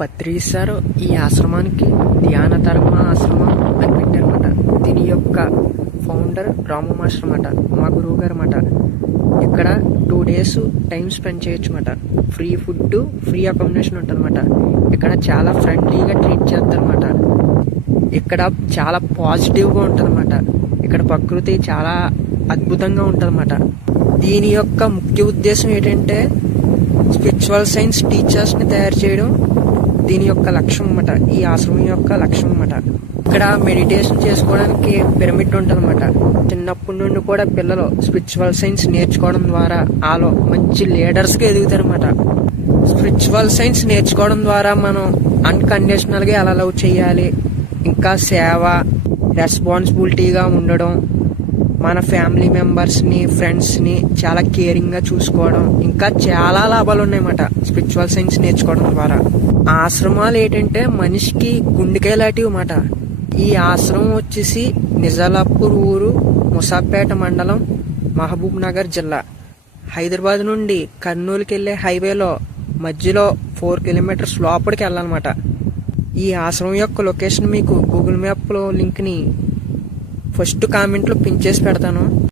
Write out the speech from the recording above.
పత్రిసారు ఈ ఆశ్రమానికి ధ్యాన ధర్మ ఆశ్రమం అని పెట్టారన్నమాట. దీని యొక్క ఫౌండర్ రాము మాస్టర్ అన్నమాట, మా గురువు గారు అన్నమాట. ఇక్కడ 2 days టైం స్పెండ్ చేయొచ్చు అన్నమాట. ఫ్రీ ఫుడ్, ఫ్రీ అకామిడేషన్ ఉంటుందన్నమాట. ఇక్కడ చాలా ఫ్రెండ్లీగా ట్రీట్ చేస్తారన్నమాట. ఇక్కడ చాలా పాజిటివ్గా ఉంటుందన్నమాట. ఇక్కడ ప్రకృతి చాలా అద్భుతంగా ఉంటుందన్నమాట. దీని యొక్క ముఖ్య ఉద్దేశం ఏంటంటే స్పిరిచువల్ సైన్స్ టీచర్స్ని తయారు చేయడం దీని యొక్క లక్ష్యం అన్నమాట. ఈ ఆశ్రమం యొక్క లక్ష్యం అన్నమాట. ఇక్కడ మెడిటేషన్ చేసుకోవడానికి పిరమిడ్ ఉంటుందన్నమాట. చిన్నప్పటి నుండి కూడా పిల్లలు స్పిరిచువల్ సైన్స్ నేర్చుకోవడం ద్వారా వాళ్ళు మంచి లీడర్స్గా ఎదుగుతారన్నమాట. స్పిరిచువల్ సైన్స్ నేర్చుకోవడం ద్వారా మనం అన్కండిషనల్గా ఎలా లవ్ చేయాలి, ఇంకా సేవ, రెస్పాన్సిబిలిటీగా ఉండడం, మన ఫ్యామిలీ మెంబర్స్ని, ఫ్రెండ్స్ని చాలా కేరింగ్గా చూసుకోవడం, ఇంకా చాలా లాభాలు ఉన్నాయన్నమాట స్పిరిచువల్ సైన్స్ నేర్చుకోవడం ద్వారా. ఆశ్రమాలు ఏంటంటే మనిషికి గుండెకాయ లాంటివి అన్నమాట. ఈ ఆశ్రమం వచ్చేసి నిజాలాపూర్ ఊరు, ముసాపేట మండలం, మహబూబ్ నగర్ జిల్లా. హైదరాబాద్ నుండి కర్నూలుకి వెళ్ళే హైవేలో మధ్యలో 4 kilometers లోపలికి వెళ్ళాలన్నమాట. ఈ ఆశ్రమం యొక్క లొకేషన్ మీకు గూగుల్ మ్యాప్లో లింక్ని ఫస్ట్ కామెంట్లో పిన్ చేసి పెడతాను.